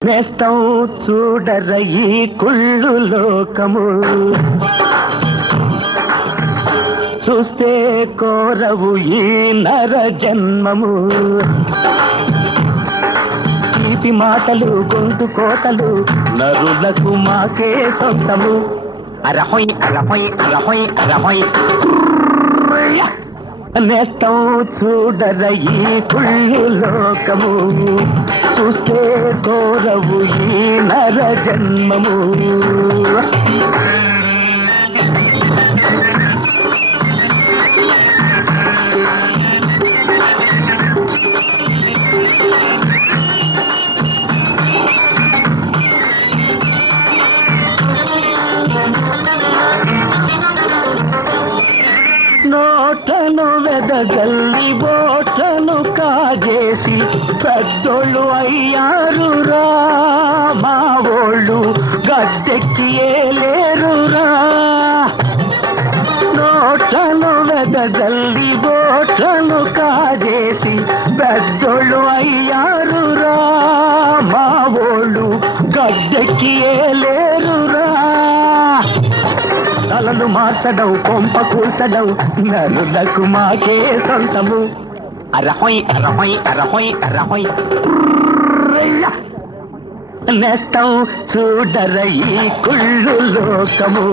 నేస్తం చూడర ఈ కుళ్ళు లోకము, చూస్తే కోరవు ఈ నర జన్మము. తీపి మాటలు గొంతు కోతలు నరులకు మాకే సొంతము. అరహొయ్ అరహొయ్ అరహొయ్ అరహొయ్. నేస్తం చూడర ఈ కుళ్ళు లోకము, చూస్తే కోరవు ఈ నర జన్మము. నోట్లను వెదజల్లి బోట్లను కాజేసి పెద్దోళ్ళు అయ్యారురా, మా ఓళ్ళు గద్దెక్కి ఏలేరురా. నోట్లను వెదజల్లి బోట్లను కాజేసి పెద్దోళ్ళు అయ్యారురా, మా ఓళ్ళు గద్దెక్కి ఏలేరురా. తలలు మార్చడం కొంప కూర్చడం నరులకు మాకే సొంతము. అరహొయ్ అరహొయ్ అరహొయ్ అరహొయ్. నేస్తం చూడర ఈ కుళ్ళు లోకము,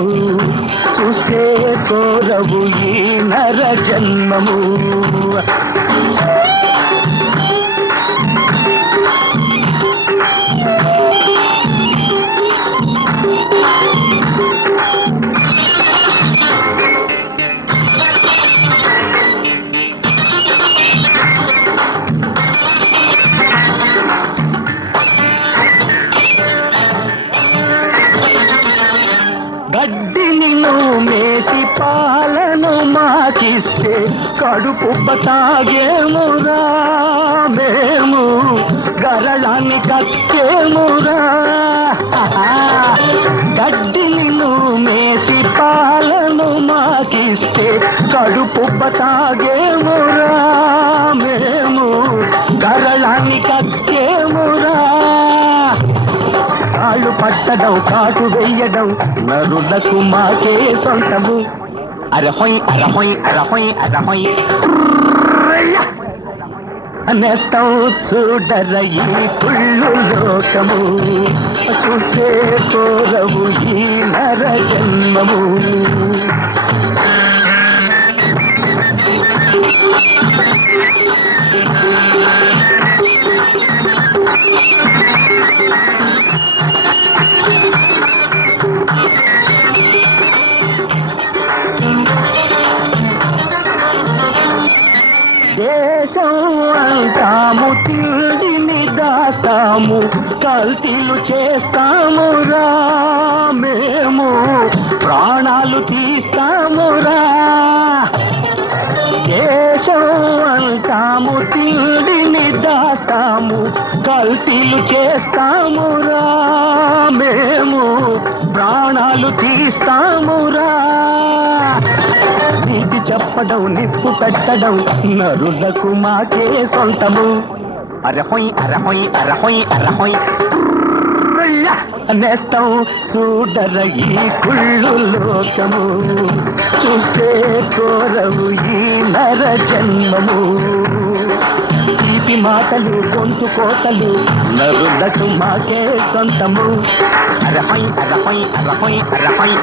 చూసే కోరవు ఈ నర జన్మము. గడ్డిని మేసి పాలను మాకిస్తే కడుపు తాగేమురా, మేము గరళాన్ని కట్టేమురా. గడ్డిని మేసి పాలను మాకిస్తే కడుపు తాగేమురా, మేము గరళాన్ని కట్టేమురా. కాళ్ళు పట్టడం కాటు వెయ్యడం నరులకు మాకే సొంతము. అరహొయ్ అరహొయ్ అరహొయ్ అరహొయ్. నేస్తం చూడర ఈ కుళ్ళు లోకము, చూసే కోరవు ఈ నర జన్మము. దేశం అంటాము తిండిని దాస్తాము, కల్తీలు చేస్తామురా, మేము ప్రాణాలు తీస్తామురా. దేశం అంటాము తిండిని దాస్తాము, కల్తీలు చేస్తామురా, మేము ప్రాణాలు తీస్తామురా. నీతి చెప్పడం నిప్పు పెట్టడం నరులకు మాకే సొంతము. అరహొయ్ అరహొయ్ అరహొయ్ అరహొయ్. నేస్తం చూడర ఈ కుళ్ళు లోకము, చూసే కోరవు ఈ నర జన్మము. తీపి మాటలు గొంతు కోతలు నరులకు మాకే సొంతము. అరహొయ్ అరహొయ్ అరహొయ్ అరహొయ్.